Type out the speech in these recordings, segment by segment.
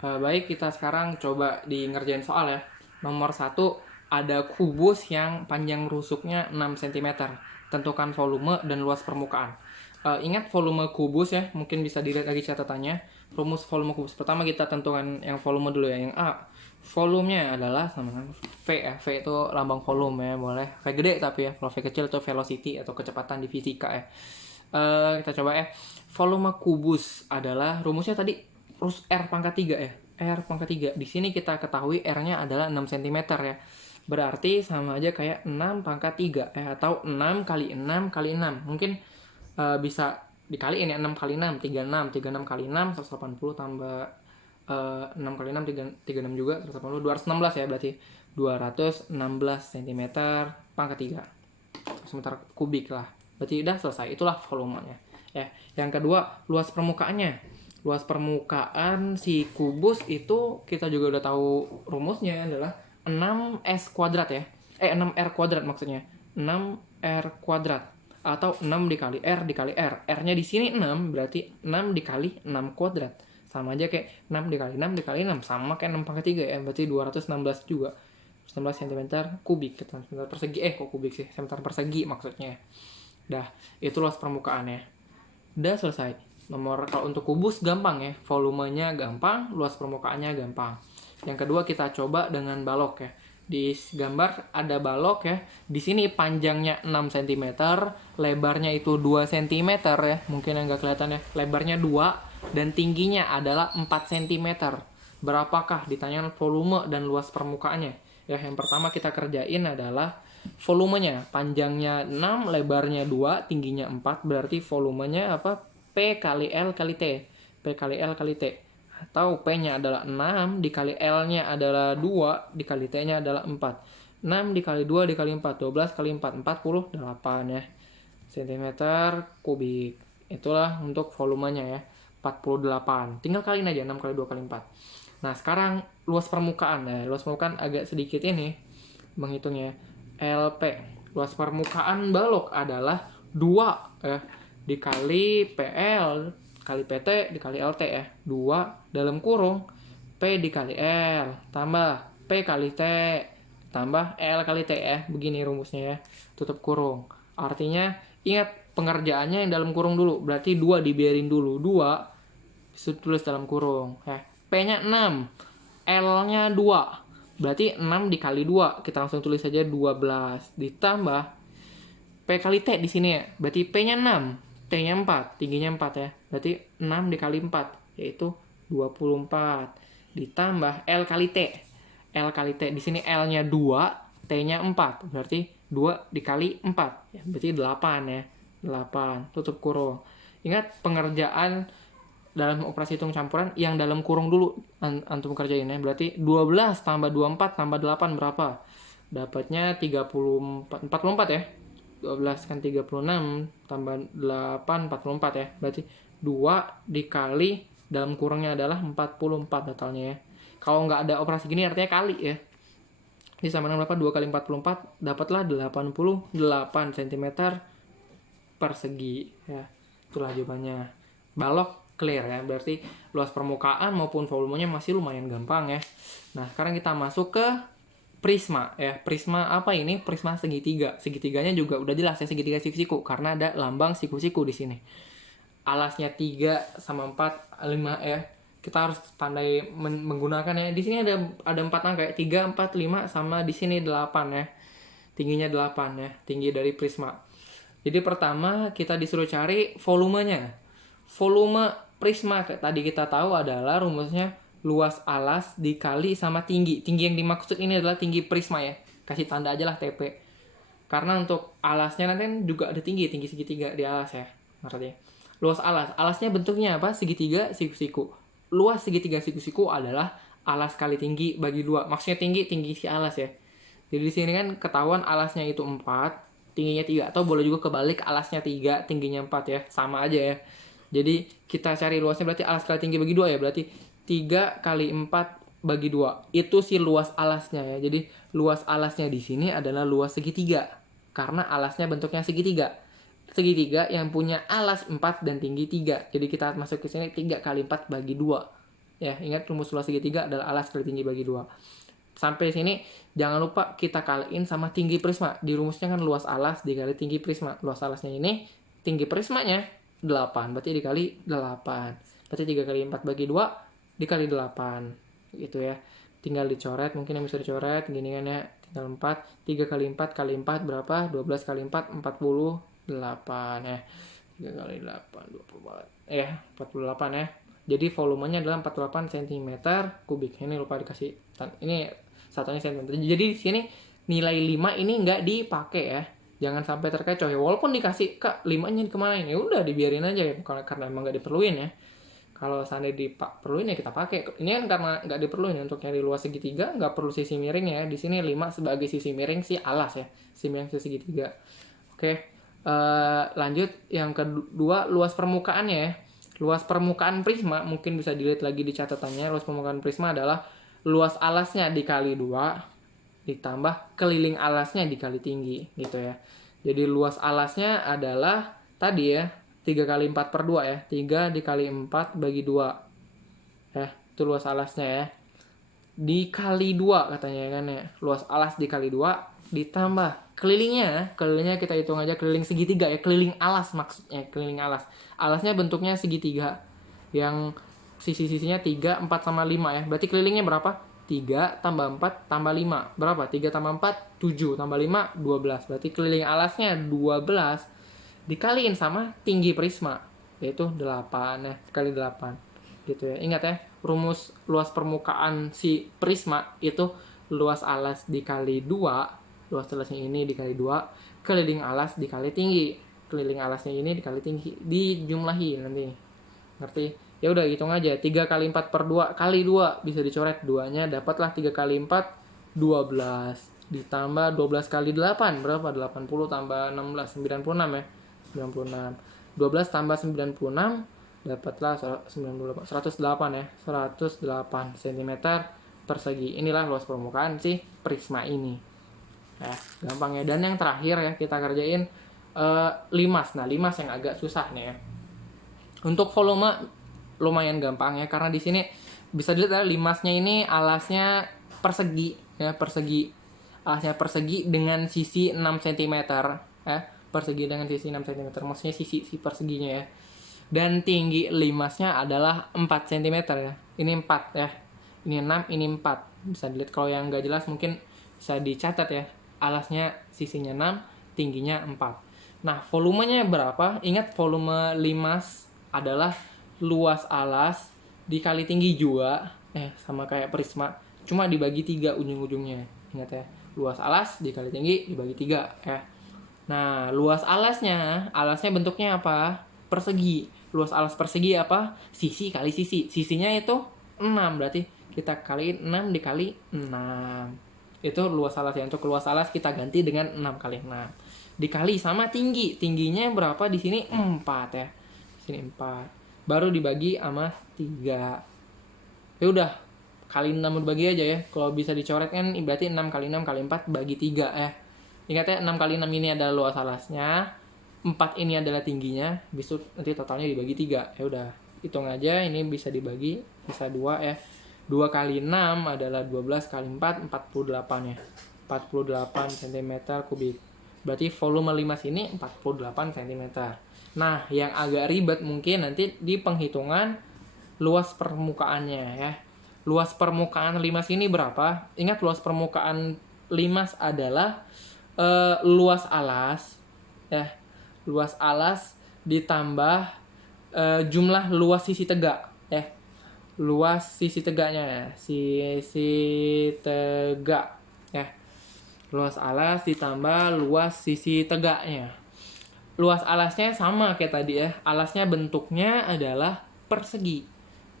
Baik, kita sekarang coba di ngerjain soal ya. Nomor 1, ada kubus yang panjang rusuknya 6 cm. Tentukan volume dan luas permukaan. Ingat volume kubus ya, mungkin bisa dilihat lagi catatannya. Rumus volume kubus. Pertama kita tentukan yang volume dulu ya, yang A. Volumenya adalah sama V ya. V itu lambang volume ya, boleh. V gede tapi ya, kalau V kecil itu velocity atau kecepatan di fisika ya. Kita coba ya. Volume kubus adalah rumusnya tadi R pangkat 3 ya. R pangkat 3. Di sini kita ketahui R-nya adalah 6 cm ya. Berarti sama aja kayak 6 pangkat 3 atau 6 kali 6 kali 6. Mungkin bisa dikali ini 6 kali 6, 36. 36 kali 6, 180 tambah 6 kali 6, 36 juga, 180, 216 ya berarti. 216 cm pangkat 3. Cm kubik lah. Berarti udah selesai. Itulah volumenya. Ya. Yang kedua, luas permukaannya. Luas permukaan si kubus itu kita juga udah tahu rumusnya adalah 6S kuadrat ya. 6R kuadrat maksudnya. 6R kuadrat atau 6 dikali R dikali R. R-nya di sini 6, berarti 6 dikali 6 kuadrat. Sama aja kayak 6 dikali 6 dikali 6, sama kayak 6 pangkat 3 ya. Berarti 216 juga. 16 cm kubik, cm persegi. Kok kubik sih? Cm persegi maksudnya. Dah, itu luas permukaannya. Udah selesai. Kalau untuk kubus gampang ya, volumenya gampang, luas permukaannya gampang. Yang kedua kita coba dengan balok ya. Di gambar ada balok ya. Di sini panjangnya 6 cm, lebarnya itu 2 cm ya. Mungkin yang nggak kelihatan ya. Lebarnya 2 dan tingginya adalah 4 cm. Berapakah? Ditanyakan volume dan luas permukaannya. Ya, yang pertama kita kerjain adalah volumenya. Panjangnya 6, lebarnya 2, tingginya 4, berarti volumenya apa? P kali L kali T. P kali L kali T. Atau P-nya adalah 6, dikali L-nya adalah 2, dikali T-nya adalah 4. 6 dikali 2 dikali 4, 12 kali 4, 48 ya. Cm kubik. Itulah untuk volumenya ya. 48. Tinggal kaliin aja 6 kali 2 kali 4. Nah, sekarang luas permukaan. Nah, luas permukaan agak sedikit ini menghitungnya. LP. Luas permukaan balok adalah 2 ya. Dikali PL kali PT dikali LT ya. 2 dalam kurung P dikali L tambah P kali T tambah L kali T ya. Begini rumusnya ya. Tutup kurung. Artinya ingat pengerjaannya yang dalam kurung dulu. Berarti 2 dibiarin dulu. 2 tulis dalam kurung ya. P-nya 6, L-nya 2. Berarti 6 dikali 2. Kita langsung tulis saja 12 ditambah P kali T di sini ya. Berarti P-nya 6. T-nya 4, tingginya 4 ya. Berarti 6 dikali 4, yaitu 24. Ditambah L kali T. L kali T, di sini L-nya 2, T-nya 4. Berarti 2 dikali 4. Ya, berarti 8 ya. 8, tutup kurung. Ingat pengerjaan dalam operasi hitung campuran yang dalam kurung dulu antum kerjain ya. Berarti 12 tambah 24 tambah 8 berapa? Dapatnya 44 ya. 12 kan 36 tambah 8 44 ya. Berarti 2 dikali dalam kurungnya adalah 44 totalnya ya. Kalau nggak ada operasi gini artinya kali ya. Ini sama dengan berapa? 2 kali 44 dapatlah 88 cm persegi ya. Itulah jawabannya. Balok clear ya. Berarti luas permukaan maupun volumenya masih lumayan gampang ya. Nah, sekarang kita masuk ke prisma ya. Prisma apa ini? Prisma segitiga. Segitiganya juga udah jelas ya, segitiga siku-siku karena ada lambang siku-siku di sini. Alasnya 3 sama 4, 5 ya. Kita harus pandai menggunakan ya. Di sini ada 4 angka ya. 3, 4, 5 sama di sini 8 ya. Tingginya 8 ya, tinggi dari prisma. Jadi pertama kita disuruh cari volumenya. Volume prisma tadi kita tahu adalah rumusnya luas alas dikali sama tinggi. Tinggi yang dimaksud ini adalah tinggi prisma ya. Kasih tanda aja lah TP. Karena untuk alasnya nanti juga ada tinggi segitiga di alas ya. Ngerti? Luas alas. Alasnya bentuknya apa? Segitiga siku-siku. Luas segitiga siku-siku adalah alas kali tinggi bagi 2. Maksudnya tinggi si alas ya. Jadi di sini kan ketahuan alasnya itu 4, tingginya 3. Atau boleh juga kebalik, alasnya 3, tingginya 4 ya. Sama aja ya. Jadi kita cari luasnya berarti alas kali tinggi bagi 2 ya. Berarti 3 kali 4 bagi 2. Itu sih luas alasnya ya. Jadi luas alasnya di sini adalah luas segitiga. Karena alasnya bentuknya segitiga. Segitiga yang punya alas 4 dan tinggi 3. Jadi kita masuk ke sini 3 kali 4 bagi 2. Ya, ingat rumus luas segitiga adalah alas kali tinggi bagi 2. Sampai sini jangan lupa kita kaliin sama tinggi prisma. Di rumusnya kan luas alas dikali tinggi prisma. Luas alasnya ini, tinggi prismanya 8. Berarti dikali 8. Berarti 3 kali 4 bagi 2 dikali 8. Gitu ya. Tinggal dicoret, mungkin yang bisa dicoret gini kan ya. Tinggal 4. 3 kali 4 kali 4 berapa? 12 kali 4 48 ya. 3 kali 8 24. 48 ya. Jadi volumenya adalah 48 cm kubik. Ini lupa dikasih. Ini satunya cm. Jadi di sini nilai 5 ini nggak dipakai ya. Jangan sampai terkecoh ya. Walaupun dikasih, Kak, 5-nya kemana ini? Ya udah dibiarin aja ya. Karena emang nggak diperluin ya. Kalau seandainya diperluin ya kita pakai. Ini kan karena nggak diperluin ya. Untuk nyari luas segitiga nggak perlu sisi miring ya. Di sini 5 sebagai sisi miring si alas ya. Sisi miring sisi segitiga. Oke. Lanjut yang kedua, luas permukaannya ya. Luas permukaan prisma mungkin bisa dilihat lagi di catatannya. Luas permukaan prisma adalah luas alasnya dikali 2 ditambah keliling alasnya dikali tinggi gitu ya. Jadi luas alasnya adalah tadi ya 3 kali 4 per 2 ya. 3 dikali 4 bagi 2 ya. Itu luas alasnya ya. Dikali 2 katanya kan ya. Luas alas dikali 2 ditambah kelilingnya kita hitung aja keliling segitiga ya, keliling alas maksudnya, keliling alas. Alasnya bentuknya segitiga yang sisi-sisinya 3, 4 sama 5 ya. Berarti kelilingnya berapa? 3 tambah 4 tambah 5. Berapa? 3 tambah 4 7 tambah 5 12. Berarti keliling alasnya 12 dikaliin sama tinggi prisma yaitu 8 ya, kali 8 gitu ya. Ingat ya, rumus luas permukaan si prisma itu luas alas dikali 2. Luas alasnya ini dikali 2, keliling alas dikali tinggi. Keliling alasnya ini dikali tinggi. Dijumlahi nanti. Ngerti? Ya udah hitung aja. 3 kali 4 per 2 kali 2 bisa dicoret. 2-nya dapatlah 3 kali 4 12. Ditambah 12 kali 8 berapa? 80 tambah 16 96 ya. 96. 12 tambah 96 dapatlah 98 108 ya. 108 cm persegi. Inilah luas permukaan si prisma ini. Ya, gampang ya. Dan yang terakhir ya kita kerjain limas. Nah, limas yang agak susah nih ya. Untuk volume lumayan gampang ya, karena di sini bisa dilihat ya, limasnya ini alasnya persegi ya, persegi. Alasnya persegi dengan sisi 6 cm ya. Persegi dengan sisi 6 cm. Maksudnya sisi perseginya ya. Dan tinggi limasnya adalah 4 cm ya. Ini 4 ya. Ini 6, ini 4. Bisa dilihat, kalau yang nggak jelas mungkin bisa dicatat ya. Alasnya sisinya 6, tingginya 4. Nah, volumenya berapa? Ingat, volume limas adalah luas alas dikali tinggi juga. Sama kayak prisma. Cuma dibagi 3 ujung-ujungnya. Ingat ya. Luas alas dikali tinggi dibagi 3 ya. Nah, luas alasnya bentuknya apa? Persegi. Luas alas persegi apa? Sisi kali sisi. Sisinya itu 6. Berarti kita kaliin 6 dikali 6. Itu luas alas ya. Untuk luas alas kita ganti dengan 6 kali 6. Dikali sama tinggi. Tingginya berapa di sini? 4 ya. Di sini 4. Baru dibagi sama 3. Ya udah, kali 6 bagi aja ya. Kalau bisa dicoret kan berarti 6 kali 6 kali 4 bagi 3 ya. Ingat ya, 6 kali 6 ini adalah luas alasnya. 4 ini adalah tingginya. Habis itu nanti totalnya dibagi 3. Ya udah, hitung aja, ini bisa dibagi, bisa 2 ya. 2 kali 6 adalah 12 kali 4, 48 ya. 48 cm kubik. Berarti volume limas ini 48 cm. Nah, yang agak ribet mungkin nanti di penghitungan luas permukaannya ya. Luas permukaan limas ini berapa? Ingat, luas permukaan limas adalah luas alas ya. Luas alas ditambah jumlah luas sisi tegak ya. Luas sisi tegaknya, sisi tegak ya. Luas alas ditambah luas sisi tegaknya. Luas alasnya sama kayak tadi ya. Alasnya bentuknya adalah persegi.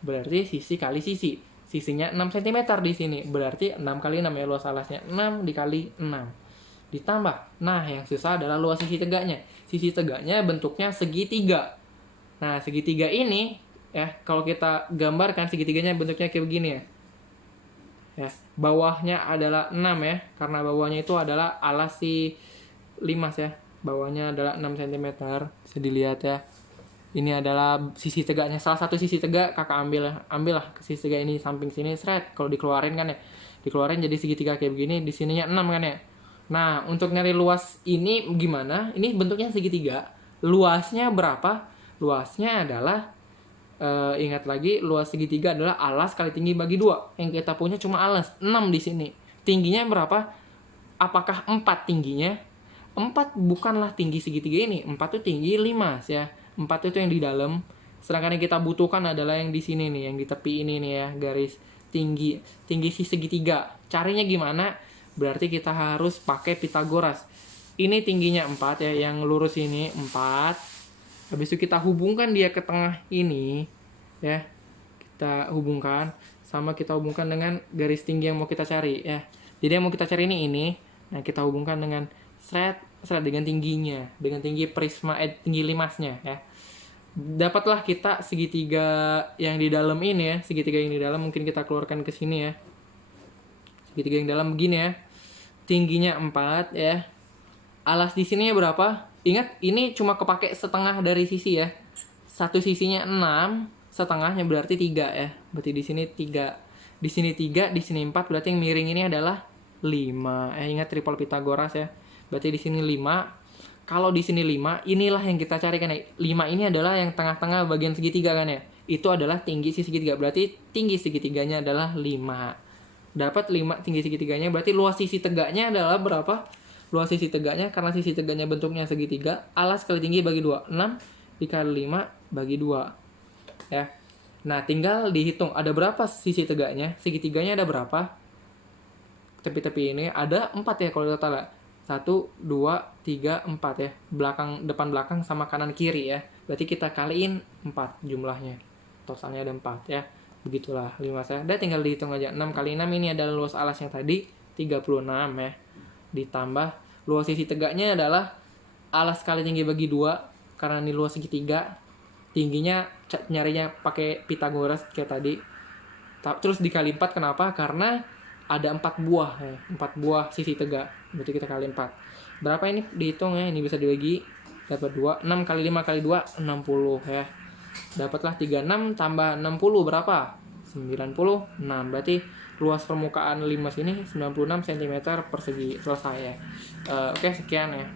Berarti sisi kali sisi. Sisinya 6 cm di sini. Berarti 6 kali 6 ya luas alasnya. 6 dikali 6. Ditambah. Nah, yang susah adalah luas sisi tegaknya. Sisi tegaknya bentuknya segitiga. Nah, segitiga ini ya, kalau kita gambarkan segitiganya bentuknya kayak begini ya. Ya, bawahnya adalah 6 ya, karena bawahnya itu adalah alas si limas ya. Bawahnya adalah 6 cm. Bisa dilihat ya. Ini adalah sisi tegaknya. Salah satu sisi tegak kakak ambil lah ke sisi tegak ini samping sini seret. Kalau dikeluarin kan ya, dikeluarin jadi segitiga kayak begini. Di sininya 6 kan ya. Nah untuk nyari luas ini gimana? Ini bentuknya segitiga. Luasnya berapa? Luasnya adalah ingat lagi, luas segitiga adalah alas kali tinggi bagi 2. Yang kita punya cuma alas 6 di sini. Tingginya berapa? Apakah 4 tingginya? 4 bukanlah tinggi segitiga ini. 4 itu tinggi 5 ya. 4 itu yang di dalam. Sedangkan yang kita butuhkan adalah yang di sini nih, yang di tepi ini nih ya, garis tinggi si segitiga. Carinya gimana? Berarti kita harus pakai Pitagoras. Ini tingginya 4 ya, yang lurus ini 4. Habis itu kita hubungkan dia ke tengah ini ya. Kita hubungkan sama kita hubungkan dengan garis tinggi yang mau kita cari ya. Jadi yang mau kita cari ini. Nah, kita hubungkan dengan seret dengan tingginya, dengan tinggi prisma tinggi limasnya ya. Dapatlah kita segitiga yang di dalam ini ya. Segitiga yang di dalam mungkin kita keluarkan ke sini ya. Segitiga yang dalam begini ya. Tingginya 4 ya. Alas di sininya berapa? Ingat ini cuma kepake setengah dari sisi ya. Satu sisinya 6, setengahnya berarti 3 ya. Berarti di sini 3. Di sini 3, di sini 4, berarti yang miring ini adalah 5. Ingat triple Pitagoras ya. Berarti di sini 5. Kalau di sini 5, inilah yang kita cari kan ya. 5 ini adalah yang tengah-tengah bagian segitiga kan ya. Itu adalah tinggi si segitiga. Berarti tinggi segitiganya adalah 5. Dapat 5 tinggi segitiganya, berarti luas sisi tegaknya adalah berapa? Luas sisi tegaknya, karena sisi tegaknya bentuknya segitiga, alas kali tinggi bagi 2. 6 dikali 5 bagi 2. Ya. Nah, tinggal dihitung ada berapa sisi tegaknya. Segitiganya ada berapa? Tepi-tepi ini ada 4 ya kalau total ya. 1, 2, 3, 4 ya. Depan belakang sama kanan kiri ya. Berarti kita kaliin 4 jumlahnya. Totalnya ada 4 ya. Begitulah 5 saya. Udah tinggal dihitung aja. 6 kali 6 ini adalah luas alas yang tadi 36 ya. Ditambah luas sisi tegaknya adalah alas kali tinggi bagi 2 karena ini luas segitiga. Tingginya nyarinya pakai Pitagoras kayak tadi. Terus dikali 4 kenapa? Karena ada 4 buah ya. 4 buah sisi tegak. Berarti kita kali 4. Berapa ini dihitung ya? Ini bisa dibagi dapat 2. 6 kali 5 kali 2 60 ya. Dapatlah 36 tambah 60 berapa? 96. Berarti luas permukaan limas ini 96 cm persegi. Selesai ya. Oke, sekian ya.